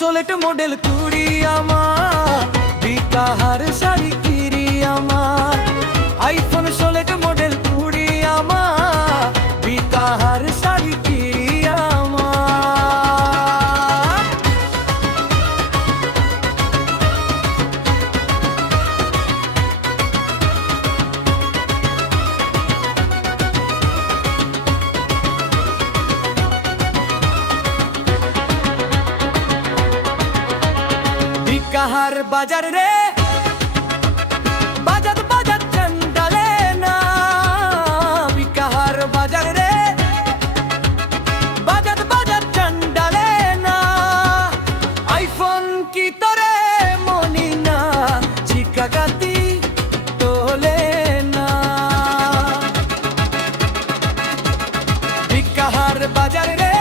সোলেট model 20 আমার, বিকাহার শাড়ি কিরি আমার। IPhone সোলেট model 20 আমার, বিকাহার শাড়ি কিরি আমার। বিকাহার বাজার রে বাজার বাজার চন্ডালে না, বিকাহার বাজার রে বাজার বাজার চন্ডালে না। আইফোন কি তোরে মনি না, চিকাগাতি তোলে না। বিকাহার বাজার রে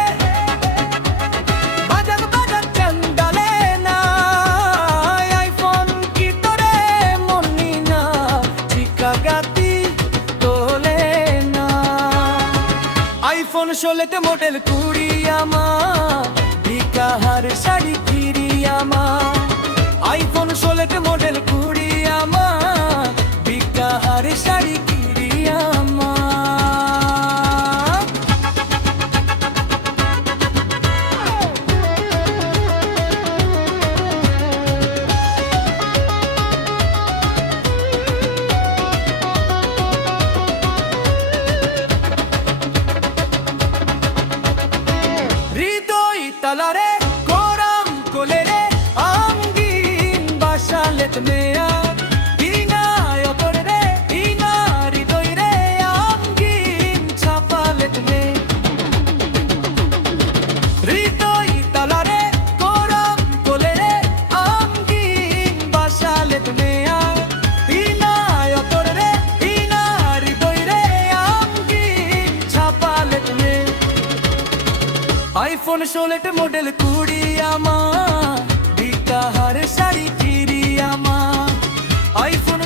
আইফোন সোলেট মডেল 20 আমার, বিকাহার শাড়ি কিরি আমার। আইফোন সোলেট মডেল 20 আমার, বিকাহার শাড়ি কিরি আমার। তালারে কোরাম কোলে রে আঙ্গিন বাসালেত মেয়া, ইনায় অতরে রে ইনারি দইরে আঙ্গিন ছাপালেত মে। হৃদয় তালারে কোরাম কোলে রে আঙ্গিন বাসালেত মেয়া, ইনায় অতরে রে ইনারি দইরে আঙ্গিন ছাপালেত মে। আইফোন সোলেট মডেল 20 আমার, বিকাহার শাড়ি কিরি আমার। আইফোন